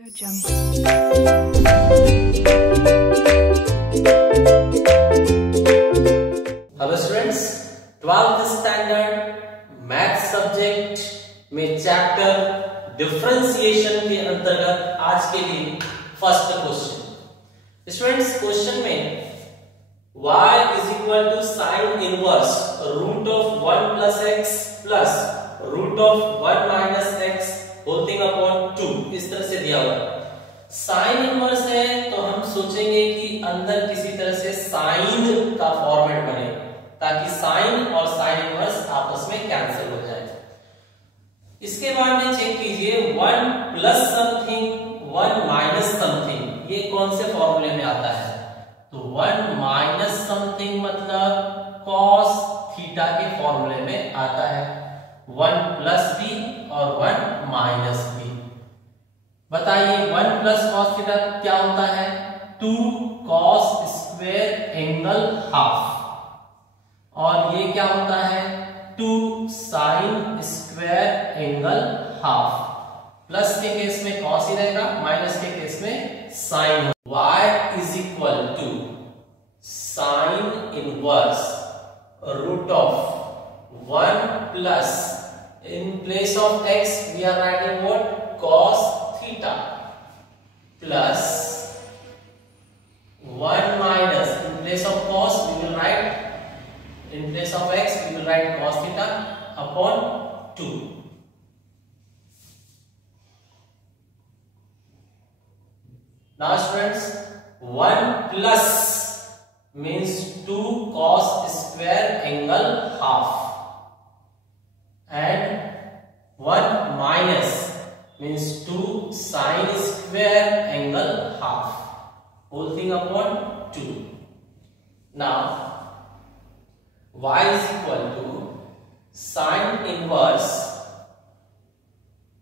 Hello students, 12th standard math subject में chapter differentiation के अंतर्गत आज के लिए फर्स्ट क्वेश्चन। स्टूडेंट्स, क्वेश्चन में y is equal to sin inverse root of 1 plus x plus root of 1 minus x whole thing upon 2 इस तरह से दिया हुआ है। साइन इनवर्स है तो हम सोचेंगे कि अंदर किसी तरह से साइन का फॉर्मेट बने ताकि साइन और साइन इनवर्स आपस में कैंसिल हो जाए। इसके बाद में चेक कीजिए 1 प्लस समथिंग 1 माइनस समथिंग, ये कौन से फॉर्मूले में आता है? तो 1 माइनस समथिंग मतलब cos थीटा के फॉर्मूले में आता है। 1 प्लस बी और 1 माइनस बी। बताइए 1 प्लस cos थीटा क्या होता है? 2 cos स्क्वायर एंगल हाफ, और ये क्या होता है? 2 sin square angle half. Plus के केस में cos ही रहेगा, माइनस के केस में sin। y is equal to sin inverse root of 1 plus, in place of x we are writing what? Cos theta plus 1 minus, in place of cos we will write, in place of x we will write cos theta upon 2. Now students, 1 plus means 2 cos square angle half and 1 minus means 2 sin square angle half whole thing upon 2. Now y is equal to sin inverse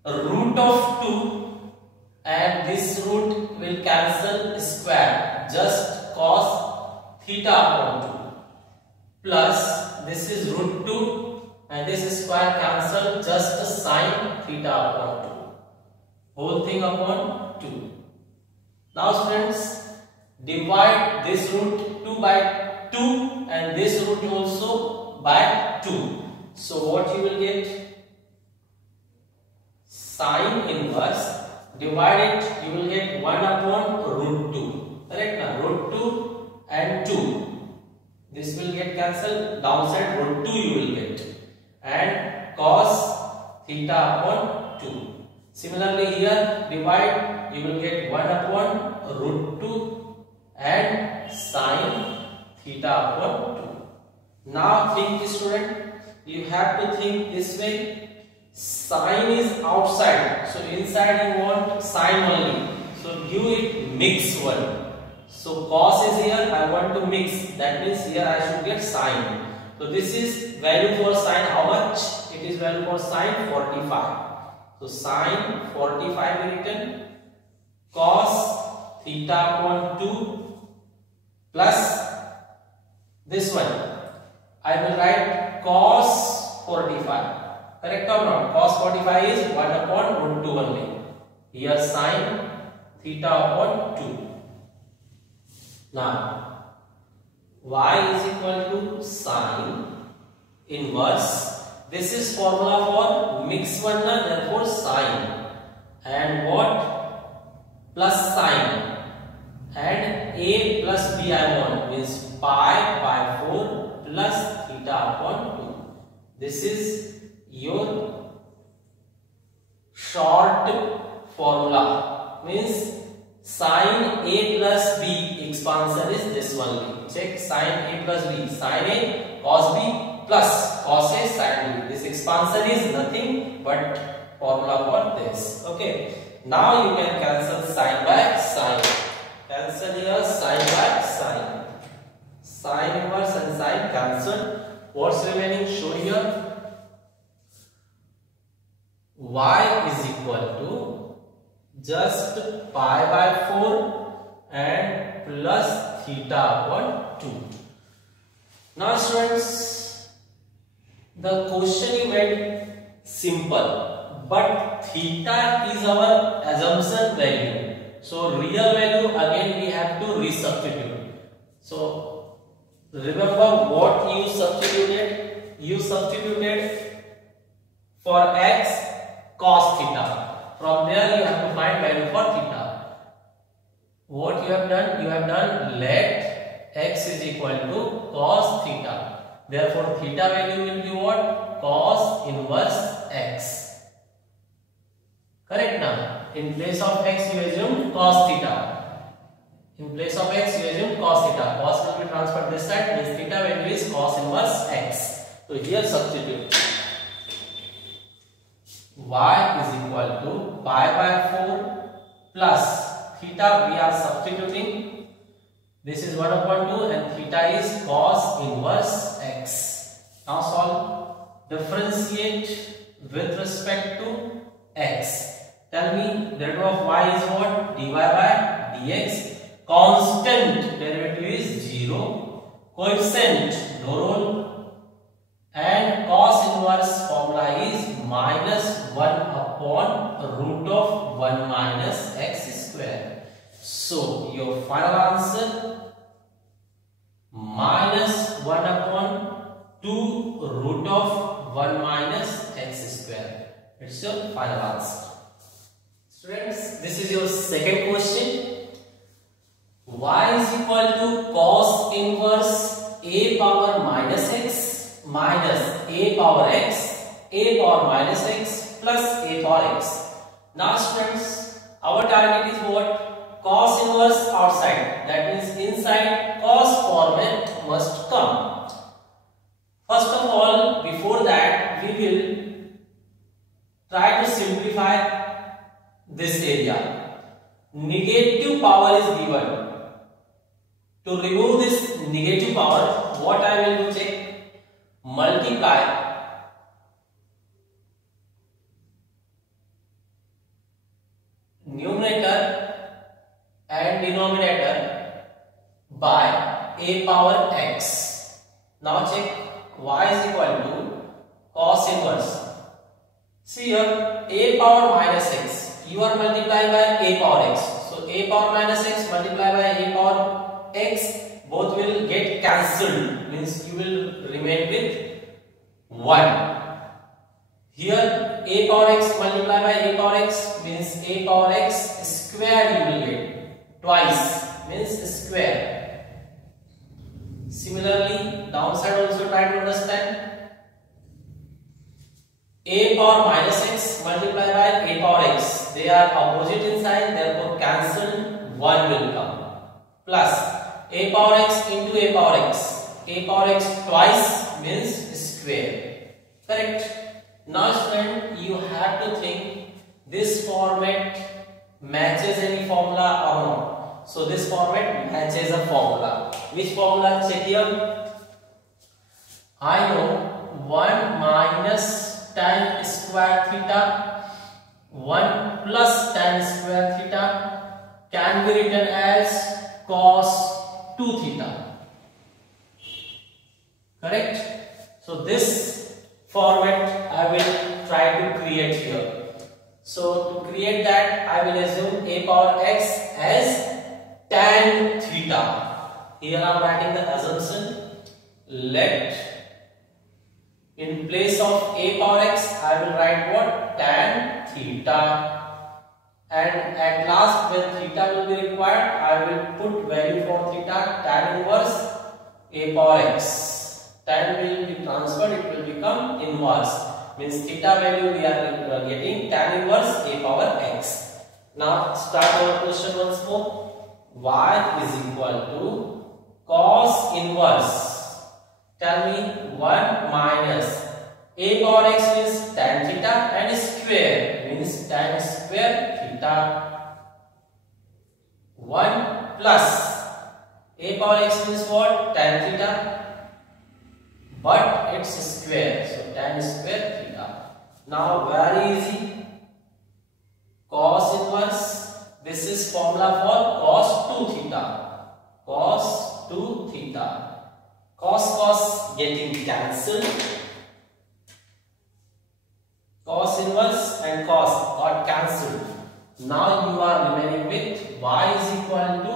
root of 2, and this root will cancel square, just cos theta upon 2, plus this is root 2 and this square cancel, just sin theta upon 2 whole thing upon 2. Now students, divide this root 2 by 2 and this root also by 2. So what you will get? Sin inverse, divide it, you will get 1 upon root 2. Correct now? Root 2 and 2. This will get cancelled, downside root 2 you will get, and cos theta upon 2. Similarly here, divide, you will get 1 upon root 2 and sin theta upon 2. Now think student, you have to think this way. Sin is outside, so inside you want sin only, so give it mix one. So cos is here, I want to mix, that means here I should get sin. So this is value for sin, how much? It is value for sin 45. So sin 45 written, cos theta upon 2 plus this one, I will write cos 45. Correct or not? Cos 45 is 1 upon root 2 only. Here sin theta upon 2. Now y is equal to sin inverse. This is formula for mix one, therefore sin, and what? Plus sin, and a plus b I want, means pi by 4 plus theta upon 2. This is your short formula, means sin a plus b expansion is this only. Check sin a plus b, sin a cos b plus cos a sin b. This expansion is nothing but formula for this. Okay, now you can cancel sin by sin. Cancel here sin by sin. Sin inverse and sin cancel. What's remaining? Show here. Y is equal to just pi by 4 and plus theta upon 2. Now students, the question you made simple, but theta is our assumption value. So real value again we have to resubstitute. So remember what you substituted? You substituted for x cos theta. From there you have to find value for theta. What you have done? You have done let x is equal to cos theta. Therefore theta value will be what? Cos inverse x. Correct now? In place of x you assume cos theta. In place of x you assume cos theta. Cos will be transferred this side, means theta value is cos inverse x. So here substitute. Y is equal to pi by 4 plus theta we are substituting. This is 1 upon 2 and theta is cos inverse x. Now solve. Differentiate with respect to x. Tell me the derivative of y is what? Dy by dx. Constant derivative is 0. Coefficient no rule. And cos inverse formula is minus 1 upon root of 1 minus x square. So your final answer minus 1 upon 2 root of 1 minus x square. It's your final answer. Students, this is your second question. Y is equal to cos inverse a power minus x minus a power x, a power minus x plus a power x. Now students, our target is what? Cos inverse outside. That means inside cos format must come. First of all, before that we will try to simplify this area. Negative power is given. To remove this negative power, what I will do, check, multiply numerator and denominator by a power x. Now check, y is equal to cos inverse. See here, a power minus x. You are multiplied by a power x. So a power minus x multiplied by a power x, both will get cancelled, means you will remain with 1. Here a power x multiplied by a power x means a power x square you will get. Twice means square. Similarly, downside also try to understand. A power minus x multiplied by a power x. They are opposite in sign, therefore cancel, 1 will come. Plus a power x into a power x. A power x twice means square. Correct? Now student, you have to think this format matches any formula or not. So this format matches a formula. Which formula? Check here. I know 1 minus tan square theta, 1 plus tan square theta can be written as cos 2 theta. Correct? So this format I will try to create here. So to create that, I will assume a power x as tan theta. Here I am writing the assumption. Let in place of a power x, I will write what? Tan theta. And at last, when theta will be required, I will put value for theta, tan inverse a power x. Tan will be transferred, it will become inverse. Means theta value we are getting tan inverse a power x. Now start our question once more. Y is equal to cos inverse. Tell me 1 minus a power x means tan theta and square means tan square theta. 1 plus a power x means what? Tan theta, but it's square, so tan square theta. Now very easy. Cos inverse, this is formula for cos 2 theta. Cos 2 theta. Cos getting cancelled. Cos inverse and cos got cancelled. Now you are remaining with y is equal to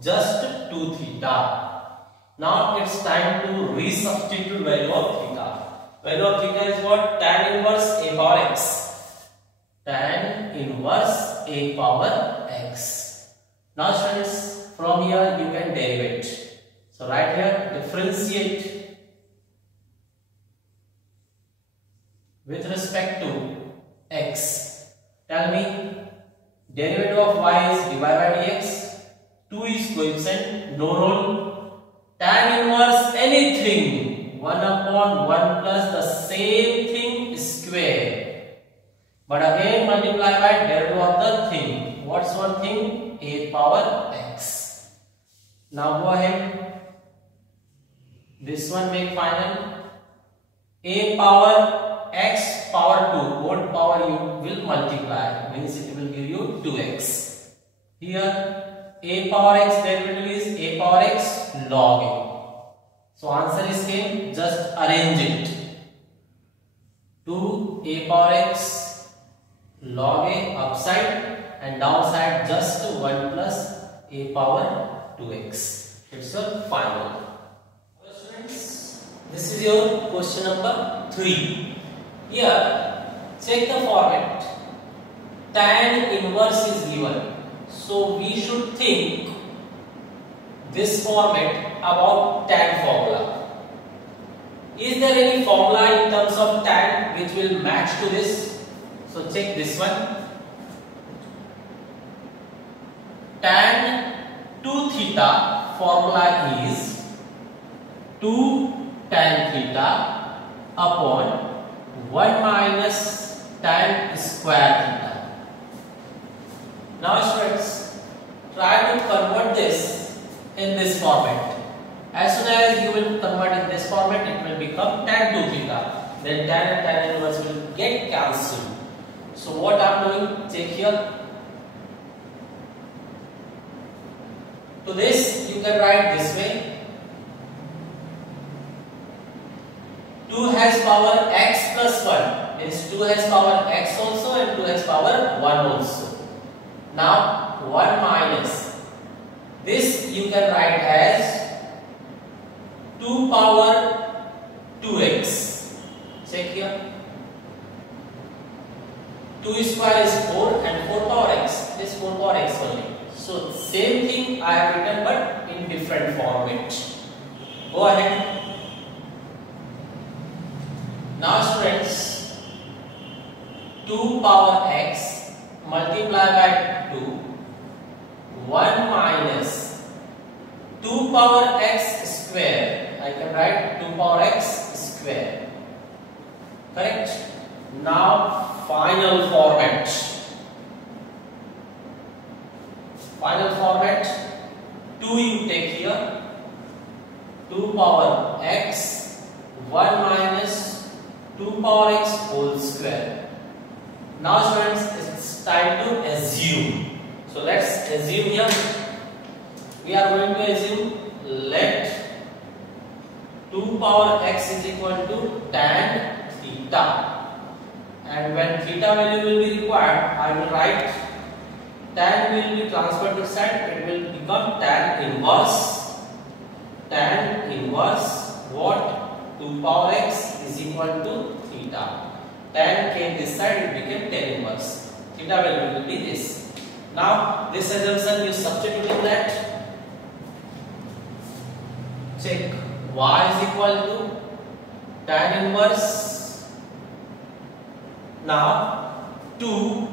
just 2 theta. Now it's time to resubstitute value of theta. Value of theta is what? Tan inverse a power x. Tan inverse a power x. Now students, from here you can derive it. So right here, differentiate with respect to x. Tell me, derivative of y is dy by dx. 2 is coefficient, no rule. Tan inverse anything, 1 upon 1 plus the same thing square. But again multiply by derivative of the thing. What's one thing? A power x. Now go ahead. This one make final. A power x power 2. What power you will multiply? Means it will give you 2x. Here a power x derivative is a power x log a. So answer is same. Just arrange it. 2 a power x log a upside and downside just 1 plus a power 2x. It's your final. Students, this is your question number 3. Here, check the format. Tan inverse is given. So we should think this format about tan formula. Is there any formula in terms of tan which will match to this? So check this one. Tan 2 theta formula is 2 tan theta upon 1 minus tan square theta. Now students, try to convert this in this format. As soon as you will convert in this format, it will become tan 2 theta. Then tan and tan inverse will get cancelled. So what I am doing, check here. To this you can write this way. 2 has power x plus 1. Means 2 has power x also and 2 has power 1 also. Now 1 minus this you can write as 2 power 2x. Check here. 2 square is 4 and 4 power x is 4 power x only. So same thing I have written but in different format. Go ahead. Now students, 2 power x multiply by 2, 1 minus 2 power x square. I can write 2 power x square. Correct? Now final format. Final format. 2 you take here. 2 power x 1 minus 2 power x whole square. Now students, it's time to assume. So let's assume here. We are going to assume let 2 power x is equal to tan theta. And when theta value will be required, I will write tan will be transferred to side. It will become tan inverse. Tan inverse what? 2 power x is equal to theta. Tan came this side, it became tan inverse. Theta value will be this. Now this assumption you substitute in that. Check y is equal to tan inverse. Now 2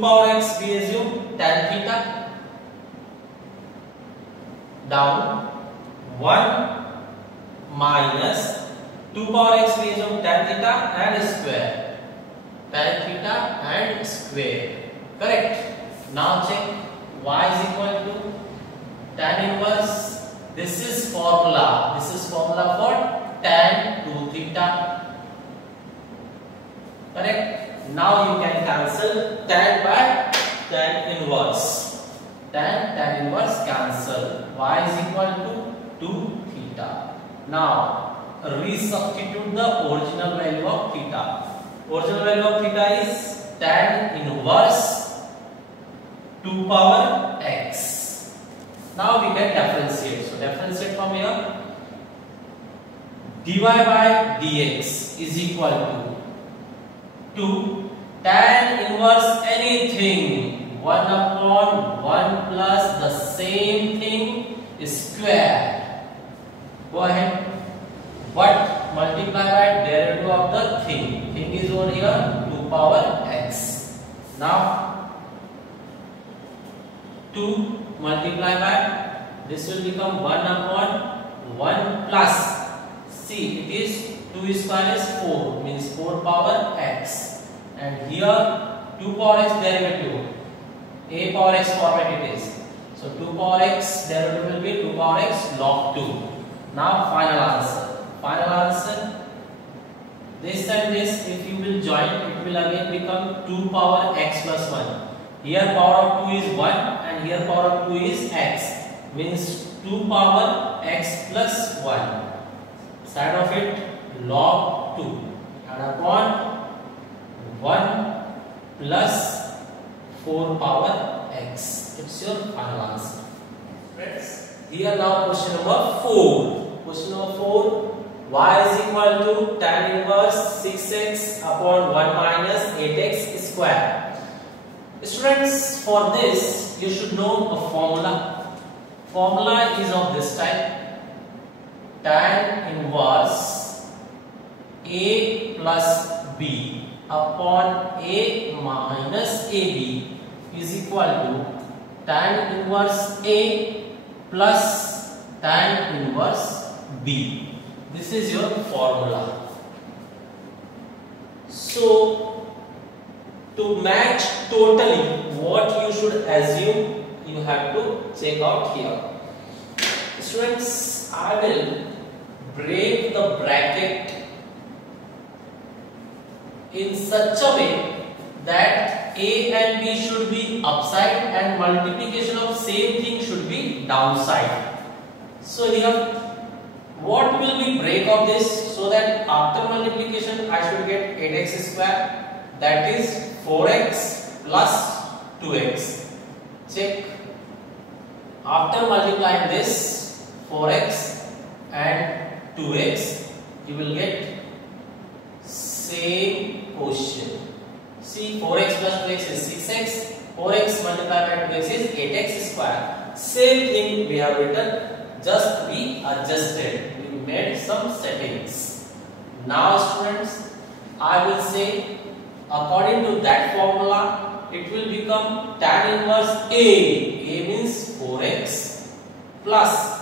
power x we assume tan theta down 1 minus 2 power x we assume tan theta and square. Tan theta and square. Correct? Now check y is equal to tan inverse. This is formula. This is formula for tan 2 theta. Correct? Now you can cancel tan by tan inverse. Tan inverse cancel. Y is equal to 2 theta. Now resubstitute the original value of theta. Original value of theta is tan inverse 2 power x. Now we can differentiate. So differentiate from here. dy by dx is equal to 2 tan inverse anything 1 upon 1 plus the same thing square. Go ahead. What multiply by derivative of the thing? Thing is over here 2 power x. Now 2 multiply by this will become 1 upon 1 plus. See, it is 2 square is 4 means 4 power x, and here 2 power x derivative a power x format it is. So 2 power x derivative will be 2 power x log 2. Now final answer. Final answer. This and this if you will join, it will again become 2 power x plus 1. Here power of 2 is 1 and here power of 2 is x. Means 2 power x plus 1. Side of it log 2 and upon 1 plus 4 power x. It's your final answer. Friends, here now question number 4. Question number 4. Y is equal to tan inverse 6x upon 1 minus 8x square. Students, for this you should know a formula. Formula is of this type. Tan inverse a plus b upon a minus ab is equal to tan inverse a plus tan inverse b. This is your formula. So to match totally what you should assume, you have to check out here. Students, I will break the bracket in such a way that a and b should be upside and multiplication of same thing should be downside. So here what will be break of this, so that after multiplication I should get 8x square, that is 4x plus 2x. Check. After multiplying this 4x and 2x, you will get same quotient. See, 4x plus 2x is 6x, 4x multiplied by 2x is 8x square. Same thing we have written, just we adjusted. We made some settings. Now students, I will say according to that formula, it will become tan inverse A. A means 4x plus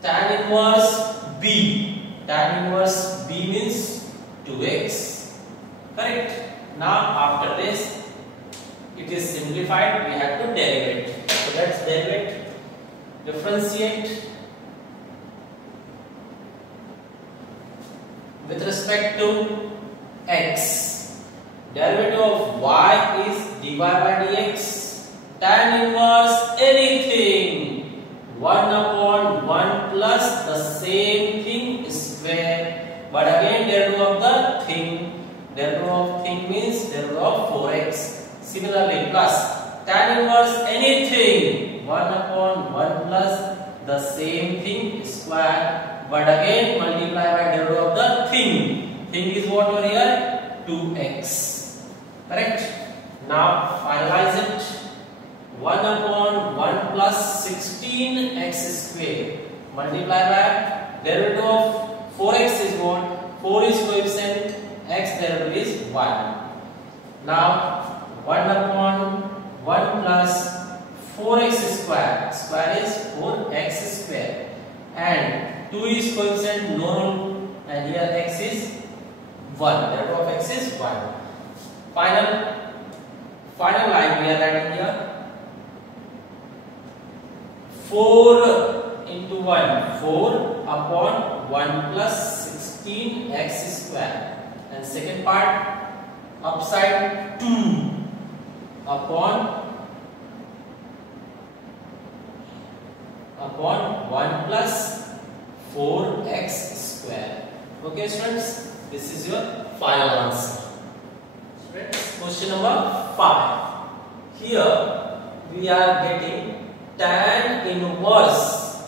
tan inverse B. Tan inverse B means 2x. Correct? Now after this, it is simplified. We have to derivate. So let's derivate. Differentiate with respect to x. Derivative of y is dy by dx. Tan inverse anything 1 upon 1 plus the same thing square. But again derivative of the thing. Derivative of thing means derivative of 4x. Similarly plus tan inverse anything 1 upon 1 plus the same thing square. But again multiply by derivative of the thing. Thing is what over here? 2x. Correct? Now finalize it. 1 upon 1 plus 16x square. Multiply by derivative of 4x is what? 4 is coefficient. X derivative is 1. Now 1 upon 1 plus 4x square. Square is 4x square. And 2 is coefficient, no rule, and here x is 1. Derivative of x is 1. Final line we are writing here. 4 into 1, 4 upon 1 plus 16x square. And second part, upside 2 upon 1 plus 4x square. Okay students, this is your final answer. question number 5. Here we are getting tan inverse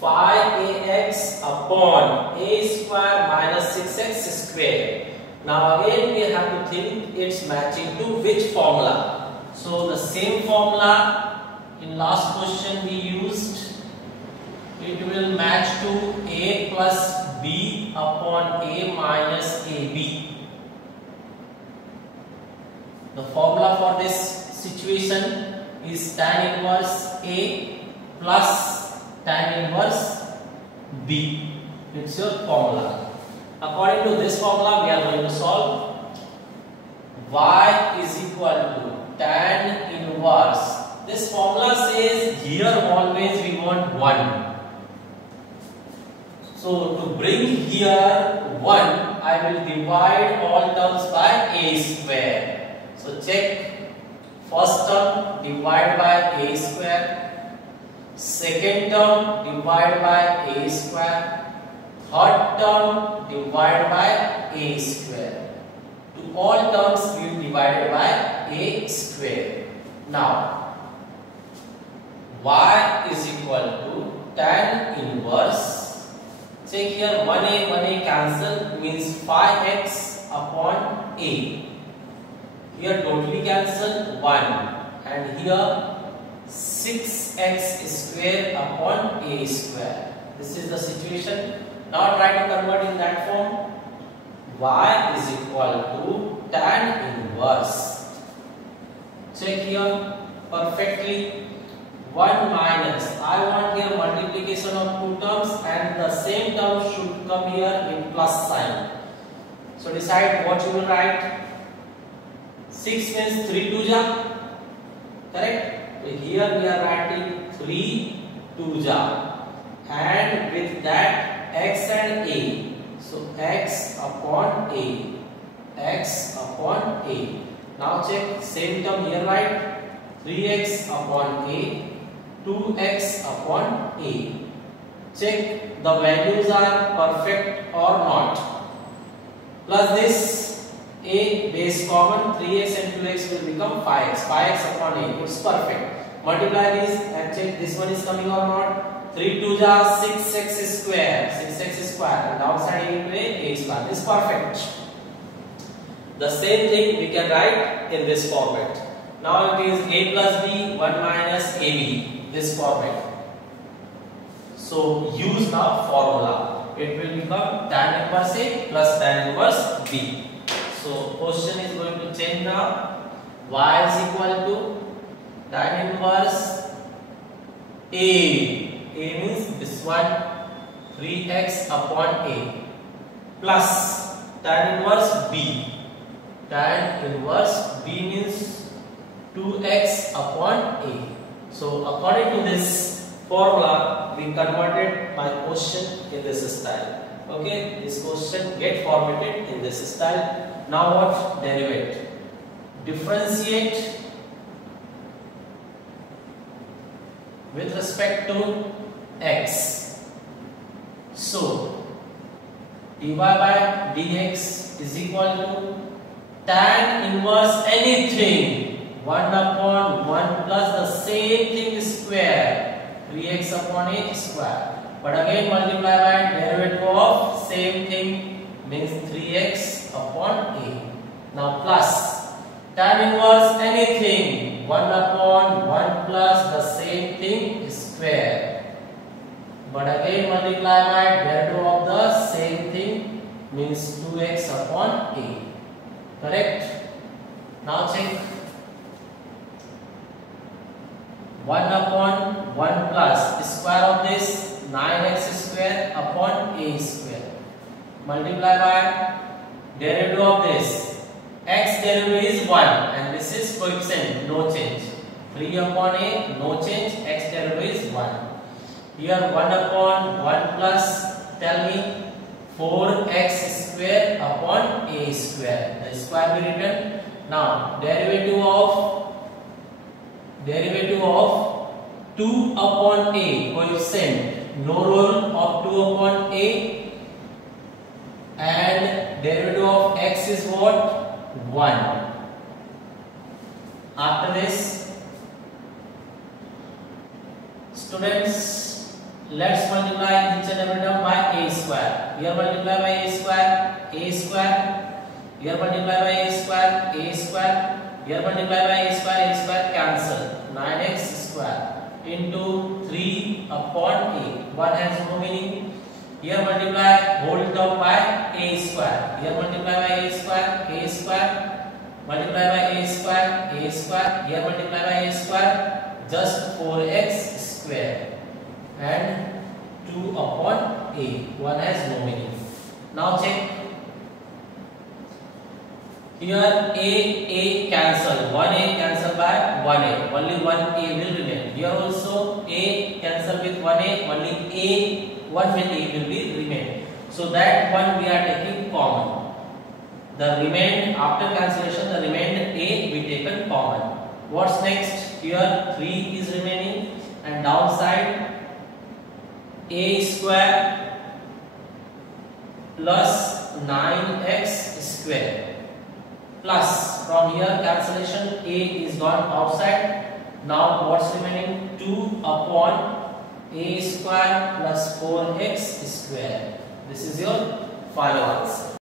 5ax upon a square minus 6x square. Now again we have to think it's matching to which formula. So the same formula in last question we used. It will match to a plus b upon a minus ab. The formula for this situation is tan inverse a plus tan inverse b. It's your formula. According to this formula, we are going to solve. Y is equal to tan inverse. This formula says here always we want 1. So to bring here 1, I will divide all terms by a square. So check, first term divide by a square, second term divide by a square, third term divided by a square. To all terms we divided by a square. Now y is equal to tan inverse. Check here, 1a cancel, means 5x upon a. Here totally cancel 1, and here 6x square upon a square. This is the situation. Now try to convert in that form. Y is equal to tan inverse. Check here perfectly. 1 minus. I want here multiplication of two terms, and the same term should come here in plus sign. So decide what you will write. 6 means 3 2 ja. Correct? So here we are writing 3 2 ja. And with that x and a, so x upon a, x upon a. Now check, same term here, right? 3x upon a, 2x upon a. Check the values are perfect or not. Plus this a base common, 3x and 2x will become 5x, 5x upon a. It's perfect. Multiply this and check this one is coming or not. 3 2 ja 6x square, 6x square, and outside a into a square. This is perfect. The same thing we can write in this format. Now it is a plus b, 1 minus ab, this format. So use now formula. It will become tan inverse a plus tan inverse b. So question is going to change now. Y is equal to tan inverse a. A means this one, 3x upon a, plus tan inverse b. Tan inverse b means 2x upon a. So according to this formula, we converted my question in this style. Okay, this question get formatted in this style. Now what? Derivate. Differentiate with respect to x. So dy by dx is equal to tan inverse anything, 1 upon 1 plus the same thing square, 3x upon a square. But again multiply by derivative of same thing, means 3x upon a. Now plus tan inverse anything, 1 upon 1 plus the same thing square. But again multiply by derivative of the same thing, means 2x upon a. Correct? Now check. 1 upon 1 plus square of this 9x square upon a square. Multiply by derivative of this. X derivative is 1 and this is coefficient, no change. 3 upon a, no change, x derivative is 1. Here 1 upon 1 plus, tell me, 4x square upon a square. The square will be written. Now derivative of 2 upon a, coefficient, no rule of 2 upon a, and derivative of x is what? 1. After this, students, let's multiply each and every term by a square. Here multiply by a square, a square. Here multiply by a square, a square. Here multiply by a square cancel. 9x square into 3 upon a. 1 has no meaning. Here multiply whole term by a square. Here multiply by a square, a square. Multiply by a square, a square. Here multiply by a square, just 4x square. And 2 upon a. 1 has no meaning. Now check. Here a cancel. 1a cancel by 1a. Only 1a will remain. Here also a cancel with 1a. Only one with a will be remain. So that one we are taking common. The remained after cancellation, the remained a we taken common. What's next? Here 3 is remaining and downside a square plus 9x square. Plus from here cancellation a is gone outside. Now what's remaining? 2 upon a square plus 4x square. This is your final answer.